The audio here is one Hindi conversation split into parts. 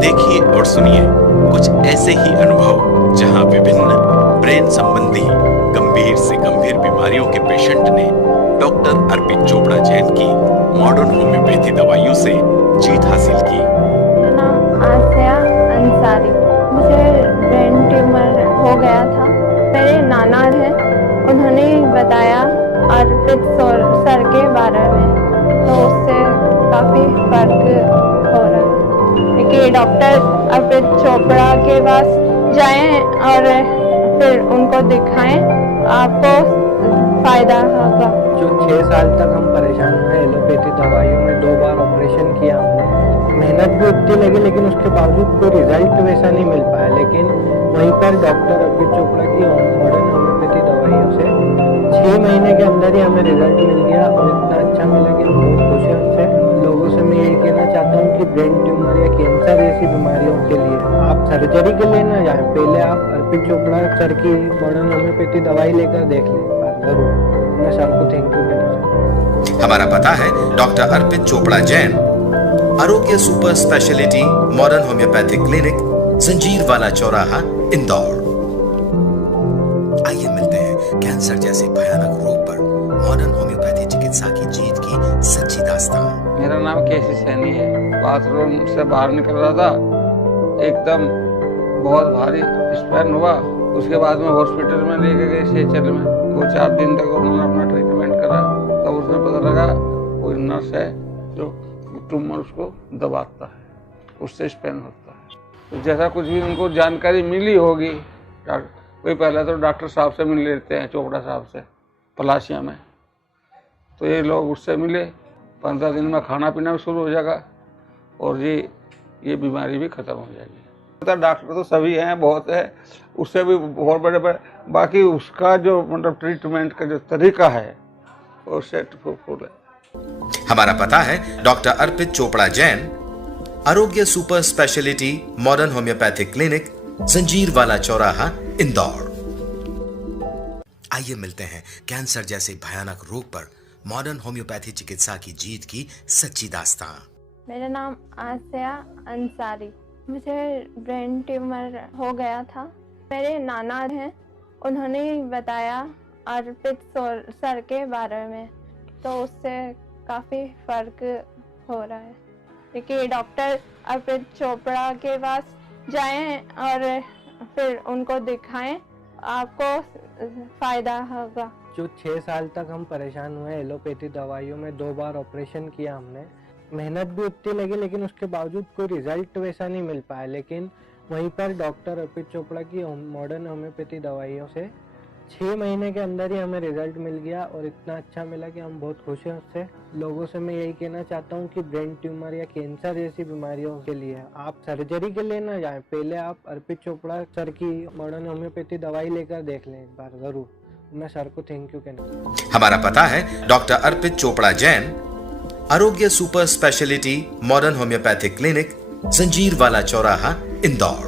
देखिए और सुनिए कुछ ऐसे ही अनुभव जहां विभिन्न ब्रेन संबंधी गंभीर से गंभीर बीमारियों के पेशेंट ने डॉक्टर अर्पित चोपड़ा जैन की मॉडर्न होम्योपैथी दवाइयों से जीत हासिल की। मेरा नाम आसिया अंसारी। मुझे ब्रेन ट्यूमर हो गया था। मेरे नाना हैं, उन्होंने बताया अर्पित सर के बारे में, तो उससे काफ़ी फर्क हो रहा है कि डॉक्टर अर्पित चोपड़ा के पास जाएं और फिर उनको दिखाएं, आपको फ़ायदा होगा। जो 6 साल तक हम परेशान हुए एलोपैथी दवाइयों में, 2 बार ऑपरेशन किया हमने, मेहनत भी उतनी लगी लेकिन उसके बावजूद कोई रिजल्ट वैसा नहीं मिल पाया। लेकिन वहीं पर डॉक्टर अर्पित चोपड़ा की मॉडर्न होम्योपैथी दवाइयों से 6 महीने के अंदर ही हमें रिजल्ट मिल गया और इतना अच्छा मिला कि हम बहुत खुश हैं उससे। लोगों से मैं यही कहना चाहता हूँ कि ब्रेन ट्यूमर या कैंसर जैसी बीमारियों के लिए आप सर्जरी के लिए ना जाएं, पहले आप अर्पित चोपड़ा सर की मॉडर्न होम्योपैथी दवाई लेकर देख लें जरूर। मैं सर को थैंक यू कहना चाहता हूँ। हमारा पता है डॉक्टर अर्पित चोपड़ा जैन, आरोग्य super speciality modern homeopathic clinic, Janjirwala चौराहा, इंदौर। आइए मिलते हैं कैंसर जैसे भयानक रोग पर मॉडर्न होम्योपैथी चिकित्सा की जीत की सच्ची दास्तान। मेरा नाम केसी सैनी है। बाथरूम से बाहर निकल रहा था, एकदम बहुत भारी स्पैन हुआ। उसके बाद में हॉस्पिटल में लेके गए सेचर में। 2-4 दिन तक उन्होंने अपना ट्रीटमेंट करा, तब उसमें पता लगा कोई नर्स है जो ट्यूमर उसको दबाता है, उससे स्पैन होता है। तो जैसा कुछ भी उनको जानकारी मिली होगी, कोई पहले तो डॉक्टर साहब से मिल लेते हैं, चोपड़ा साहब से पलाशिया में, तो ये लोग उससे मिले। 15 दिन में खाना पीना भी शुरू हो जाएगा और ये बीमारी भी ख़त्म हो जाएगी। डॉक्टर तो सभी हैं, बहुत है, उससे भी बहुत बड़े बड़े, बाकी उसका जो मतलब ट्रीटमेंट का जो तरीका है वो सेट फुल है। हमारा पता है डॉक्टर अर्पित चोपड़ा जैन, आरोग्य super speciality modern homeopathic clinic, Janjirwala चौराहा, इंदौर। आइए मिलते हैं कैंसर जैसे भयानक रोग पर मॉडर्न होम्योपैथी चिकित्सा की जीत की सच्ची दास्तान। मेरा नाम आसिया अंसारी। मुझे ब्रेन ट्यूमर हो गया था। मेरे नाना हैं, उन्होंने बताया अर्पित सर के बारे में, तो उससे काफ़ी फर्क हो रहा है कि डॉक्टर अर्पित चोपड़ा के पास जाएं और फिर उनको दिखाएं, आपको फ़ायदा होगा। जो 6 साल तक हम परेशान हुए एलोपैथी दवाइयों में, 2 बार ऑपरेशन किया हमने, मेहनत भी उतनी लगी लेकिन उसके बावजूद कोई रिजल्ट वैसा नहीं मिल पाया। लेकिन वहीं पर डॉक्टर अर्पित चोपड़ा की मॉडर्न होम्योपैथी दवाइयों से 6 महीने के अंदर ही हमें रिजल्ट मिल गया और इतना अच्छा मिला कि हम बहुत खुश हैं उससे। लोगों से मैं यही कहना चाहता हूँ कि ब्रेन ट्यूमर या कैंसर जैसी बीमारियों के लिए आप सर्जरी के लिए ना जाएं, पहले आप अर्पित चोपड़ा सर की मॉडर्न होम्योपैथी दवाई लेकर देख लें एक बार जरूर। मैं सर को थैंक यू कहना। हमारा पता है डॉक्टर अर्पित चोपड़ा जैन, आरोग्य super speciality modern homeopathic clinic, जंजीर वाला चौराहा, इंदौर।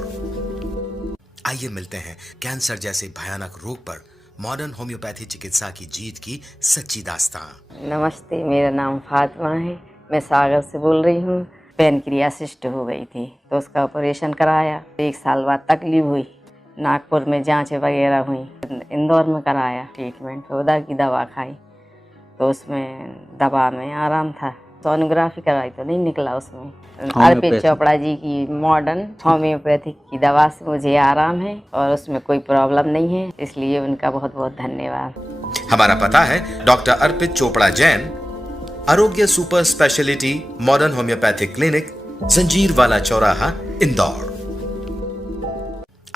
आइए मिलते हैं कैंसर जैसे भयानक रोग पर मॉडर्न होम्योपैथी चिकित्सा की जीत की सच्ची दास्तां। नमस्ते, मेरा नाम फातिमा है। मैं सागर से बोल रही हूँ। पैनक्रियासिस्ट हो गई थी तो उसका ऑपरेशन कराया। 1 साल बाद तकलीफ हुई, नागपुर में जांचें वगैरह हुई, इंदौर में कराया ट्रीटमेंट, उधर की दवा खाई तो उसमें दवा में आराम था। सोनोग्राफी कराई तो नहीं निकला उसमें। अर्पित चोपड़ा जी की मॉडर्न होम्योपैथिक की दवा से मुझे आराम है और उसमें कोई प्रॉब्लम नहीं है, इसलिए उनका बहुत बहुत धन्यवाद। हमारा पता है डॉक्टर अर्पित चोपड़ा जैन, आरोग्य super speciality modern homeopathic clinic, जंजीर वाला चौराहा, इंदौर।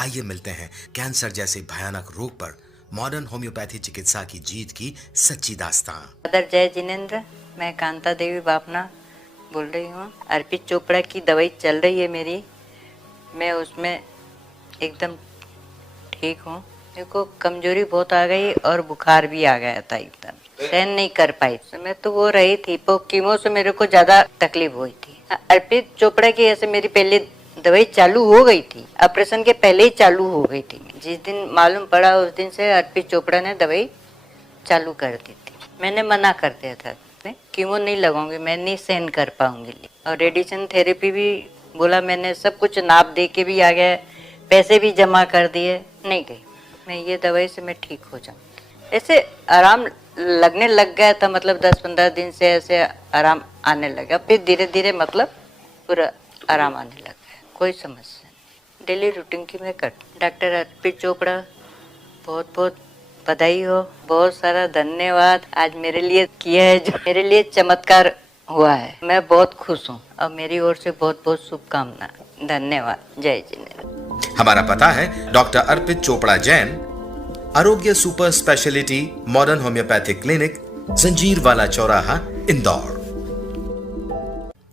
आइए मिलते हैं कैंसर जैसे भयानक रोग पर मॉडर्न होम्योपैथी चिकित्सा की जीत की सच्ची दास्तां। मदर जय जिनेंद्र, मैं कांता देवी बापना बोल रही हूँ। अर्पित चोपड़ा की दवाई चल रही है मेरी, मैं उसमें एकदम ठीक हूँ। मेरे को कमजोरी बहुत आ गई और बुखार भी आ गया था, एकदम सहन नहीं कर पाई। मैं तो वो रही थी, पर कीमो से मेरे को ज्यादा तकलीफ हुई थी। अर्पित चोपड़ा की ऐसे मेरी पहले दवाई चालू हो गई थी, ऑपरेशन के पहले ही चालू हो गई थी। जिस दिन मालूम पड़ा उस दिन से अर्पित चोपड़ा ने दवाई चालू कर दी थी। मैंने मना कर दिया था, मैं कीमो नहीं लगाऊंगी, मैं नहीं सहन कर पाऊंगी। और रेडिएशन थेरेपी भी बोला, मैंने सब कुछ नाप दे के भी आ गया, पैसे भी जमा कर दिए, नहीं गई। मैं ये दवाई से मैं ठीक हो जाऊँ, ऐसे आराम लगने लग गया था। मतलब 10-15 दिन से ऐसे आराम आने लगा, फिर धीरे धीरे मतलब पूरा आराम आने लगा, कोई समस्या नहीं। डेली रूटीन की मैं कर। डॉक्टर अर्पित चोपड़ा बहुत बहुत बधाई हो, बहुत सारा धन्यवाद। आज मेरे लिए किया है, जो मेरे लिए चमत्कार हुआ है। मैं बहुत खुश हूँ और मेरी ओर से बहुत बहुत शुभकामना। धन्यवाद। जय जिनेंद्र। हमारा पता है डॉक्टर अर्पित चोपड़ा जैन, आरोग्य super speciality modern homeopathic clinic, जंजीर वाला चौराहा, इंदौर।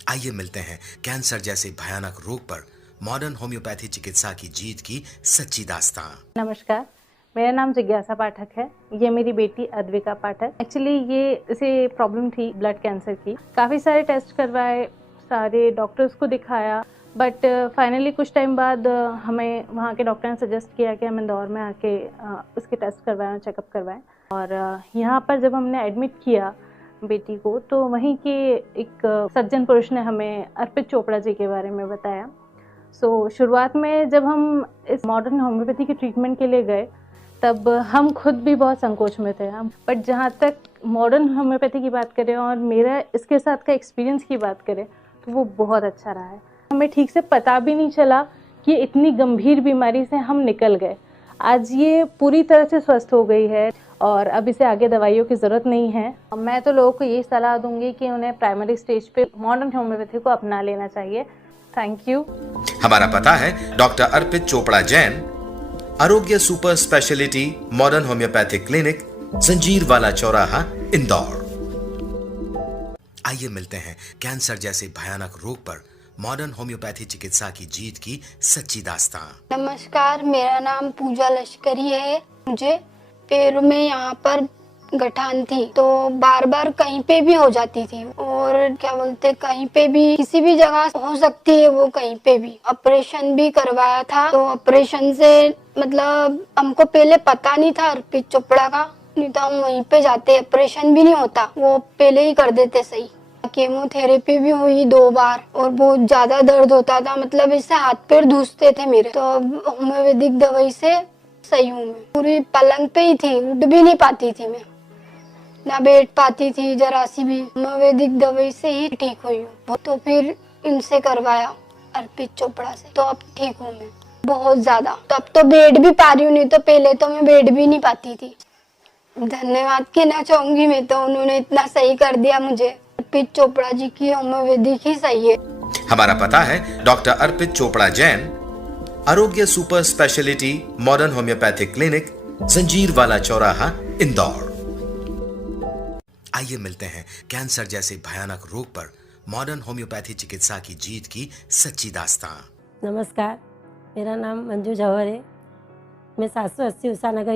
आइए मिलते हैं कैंसर जैसे भयानक रोग पर मॉडर्न होम्योपैथी चिकित्सा की जीत की सच्ची दास्तां। नमस्कार, मेरा नाम जिज्ञासा पाठक है। ये मेरी बेटी अद्विका पाठक। एक्चुअली ये इसे प्रॉब्लम थी ब्लड कैंसर की। काफ़ी सारे टेस्ट करवाए, सारे डॉक्टर्स को दिखाया, बट फाइनली कुछ टाइम बाद हमें वहाँ के डॉक्टर ने सजेस्ट किया कि हम इंदौर में आके उसके टेस्ट करवाएं, चेकअप करवाएं। और यहाँ पर जब हमने एडमिट किया बेटी को, तो वहीं के एक सज्जन पुरुष ने हमें अर्पित चोपड़ा जी के बारे में बताया। शुरुआत में जब हम इस मॉडर्न होम्योपैथी की ट्रीटमेंट के लिए गए, तब हम खुद भी बहुत संकोच में थे। बट जहाँ तक मॉडर्न होम्योपैथी की बात करें और मेरा इसके साथ का एक्सपीरियंस की बात करें, तो वो बहुत अच्छा रहा है। हमें ठीक से पता भी नहीं चला कि इतनी गंभीर बीमारी से हम निकल गए। आज ये पूरी तरह से स्वस्थ हो गई है और अब इसे आगे दवाइयों की ज़रूरत नहीं है। मैं तो लोगों को यही सलाह दूंगी कि उन्हें प्राइमरी स्टेज पे मॉडर्न होम्योपैथी को अपना लेना चाहिए। Thank you. हमारा पता है डॉक्टर अर्पित चोपड़ा जैन, आरोग्य super speciality modern homeopathic clinic, जंजीर वाला चौराहा, इंदौर। आइए मिलते हैं कैंसर जैसे भयानक रोग पर मॉडर्न होम्योपैथी चिकित्सा की जीत की सच्ची दास्तां। नमस्कार, मेरा नाम पूजा लश्करी है। मुझे पैरों में यहाँ पर गठान थी, तो बार बार कहीं पे भी हो जाती थी और क्या बोलते कहीं पे भी किसी भी जगह हो सकती है वो कहीं पे भी। ऑपरेशन भी करवाया था, तो ऑपरेशन से मतलब हमको पहले पता नहीं था अर्पित चोपड़ा का, नहीं तो हम वहीं पे जाते, ऑपरेशन भी नहीं होता, वो पहले ही कर देते सही। केमोथेरेपी भी हुई 2 बार और बहुत ज्यादा दर्द होता था, मतलब इससे हाथ पैर धूसते थे मेरे। तो अब होम्योपैथिक दवाई से सही हूँ। मैं पूरी पलंग पे ही थी, उठ भी नहीं पाती थी मैं, ना बैठ पाती थी जरा सी भी। होम्योपैथिक दवाई से ही ठीक हुई हूँ। तो फिर इनसे करवाया अर्पित चोपड़ा से, तो अब ठीक हूँ मैं बहुत ज्यादा। तो अब तो बैठ भी पा रही हूँ, नहीं तो पहले तो मैं बैठ भी नहीं पाती थी। धन्यवाद कहना चाहूंगी मैं तो, उन्होंने इतना सही कर दिया मुझे। अर्पित चोपड़ा जी की होम्योपैथिक ही सही है। हमारा पता है डॉक्टर अर्पित चोपड़ा जैन, आरोग्य super speciality modern homeopathic clinic, जंजीर वाला चौराहा, इंदौर। आइए मिलते हैं कैंसर जैसे भयानक रोग पर मॉडर्न होम्योपैथी चिकित्सा की जीत की सच्ची दास्तां। नमस्कार, मेरा नाम मंजू जौहर है। मैं 780 उषा नगर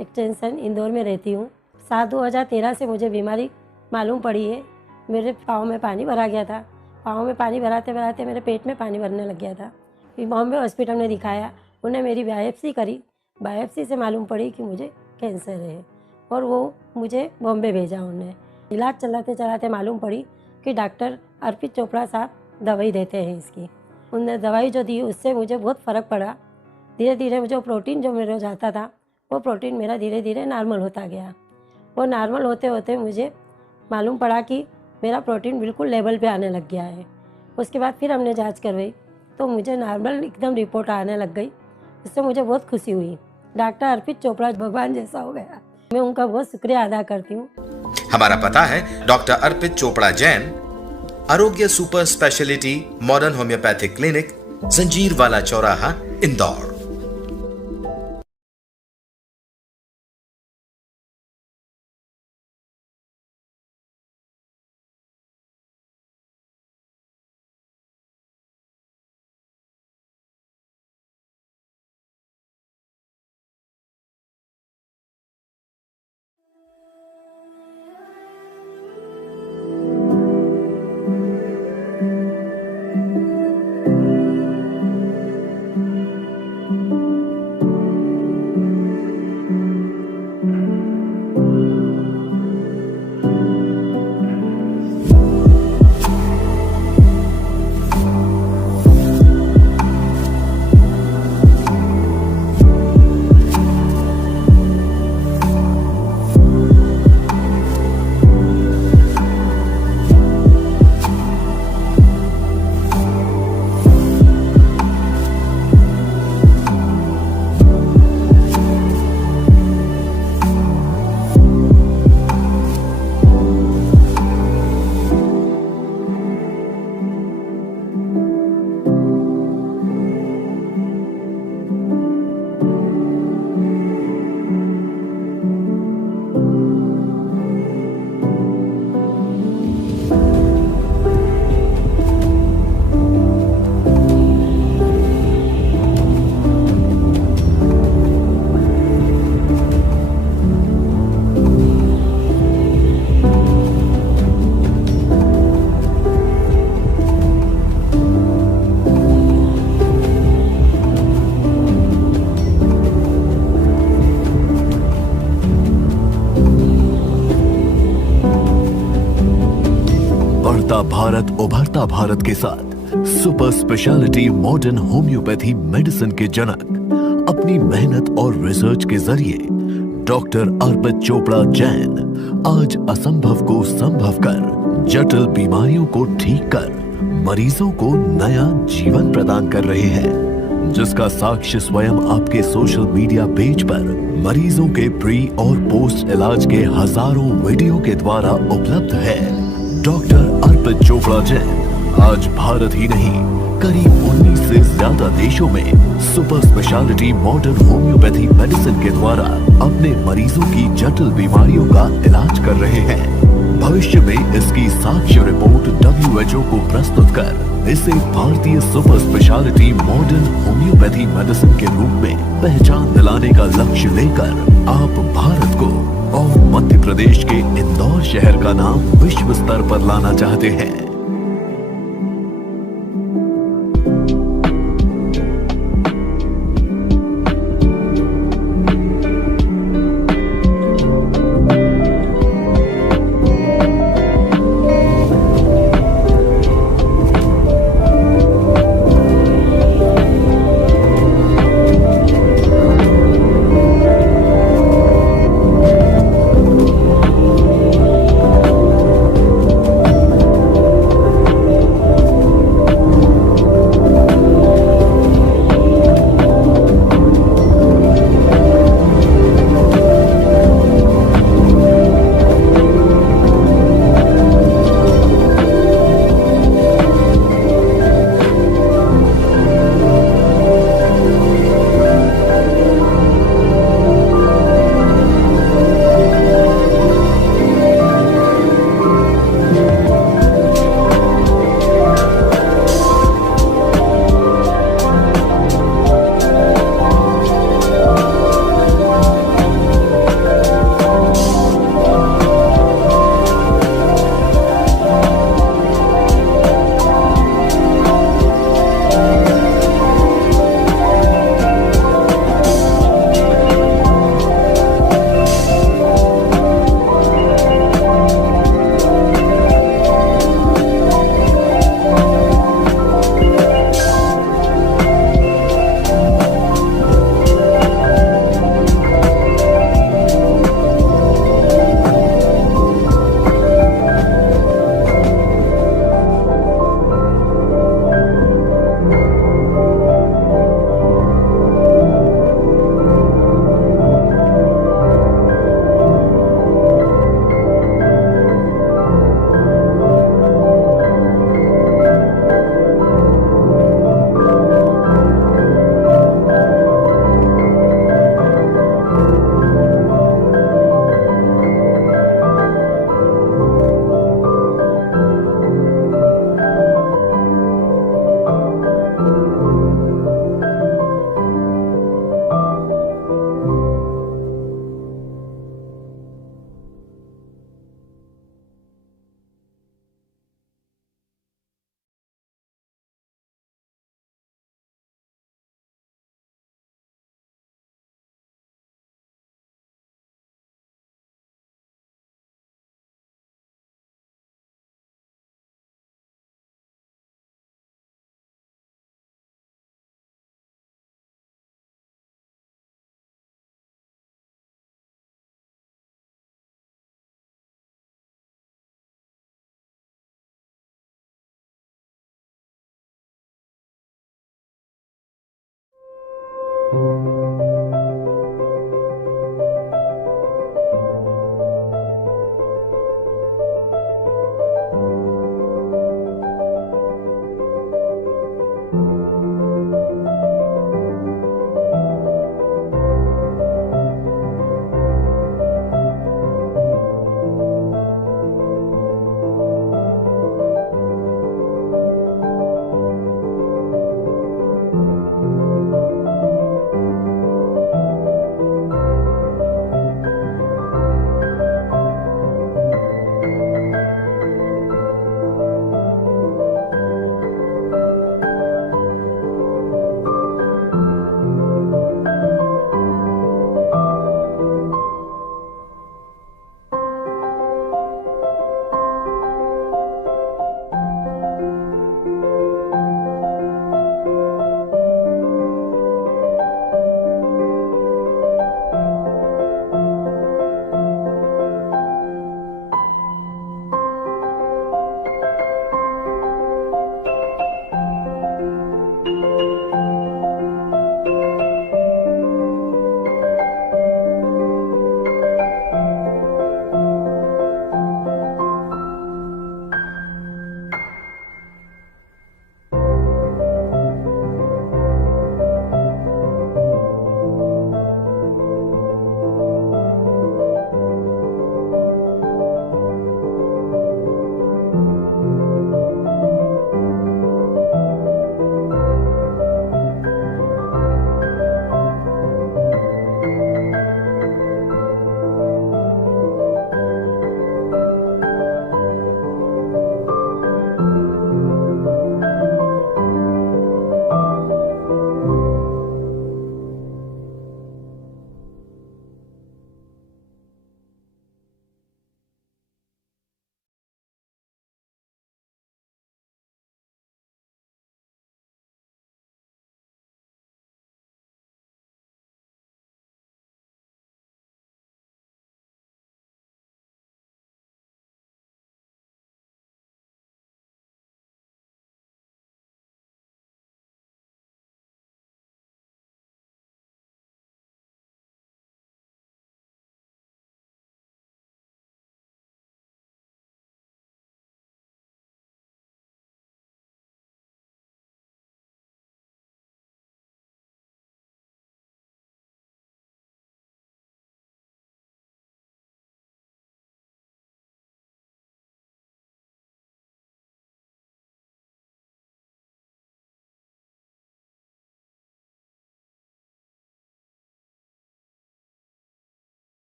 एक्सटेंशन इंदौर में रहती हूँ। 7/2013 से मुझे बीमारी मालूम पड़ी है। मेरे पाँव में पानी भरा गया था। पाँव में पानी भराते भराते मेरे पेट में पानी भरने लग गया था। फिर बॉम्बे हॉस्पिटल में दिखाया, उन्हें मेरी बायोप्सी करी। बायोप्सी से मालूम पड़ी कि मुझे कैंसर है और वो मुझे बॉम्बे भेजा। उन्हें इलाज चलाते चलाते मालूम पड़ी कि डॉक्टर अर्पित चोपड़ा साहब दवाई देते हैं इसकी। उनने दवाई जो दी उससे मुझे बहुत फ़र्क पड़ा। धीरे धीरे जो प्रोटीन जो मेरे जाता था वो प्रोटीन मेरा धीरे धीरे नॉर्मल होता गया। वो नॉर्मल होते होते मुझे मालूम पड़ा कि मेरा प्रोटीन बिल्कुल लेवल पे आने लग गया है। उसके बाद फिर हमने जांच करवाई तो मुझे नॉर्मल एकदम रिपोर्ट आने लग गई। इससे मुझे बहुत खुशी हुई। डॉक्टर अर्पित चोपड़ा भगवान जैसा हो गया। मैं उनका बहुत शुक्रिया अदा करती हूँ। हमारा पता है डॉक्टर अर्पित चोपड़ा जैन, आरोग्य super speciality modern homeopathic clinic, जंजीर वाला चौराहा, इंदौर। भारत उभरता भारत के साथ super speciality modern homeopathy medicine के जनक अपनी मेहनत और रिसर्च के जरिए डॉक्टर अर्पित चोपड़ा जैन आज असंभव को संभव कर जटिल बीमारियों को ठीक कर मरीजों को नया जीवन प्रदान कर रहे हैं, जिसका साक्ष्य स्वयं आपके सोशल मीडिया पेज पर मरीजों के प्री और पोस्ट इलाज के हजारों वीडियो के द्वारा उपलब्ध है। डॉक्टर अर्पित चोपड़ा जैन आज भारत ही नहीं करीब 19 से ज्यादा देशों में super speciality modern homeopathy medicine के द्वारा अपने मरीजों की जटिल बीमारियों का इलाज कर रहे हैं। भविष्य में इसकी साक्ष्य रिपोर्ट WHO को प्रस्तुत कर इसे भारतीय super speciality modern homeopathy medicine के रूप में पहचान दिलाने का लक्ष्य लेकर आप भारत को और मध्य प्रदेश के इंदौर शहर का नाम विश्व स्तर पर लाना चाहते हैं।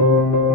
है।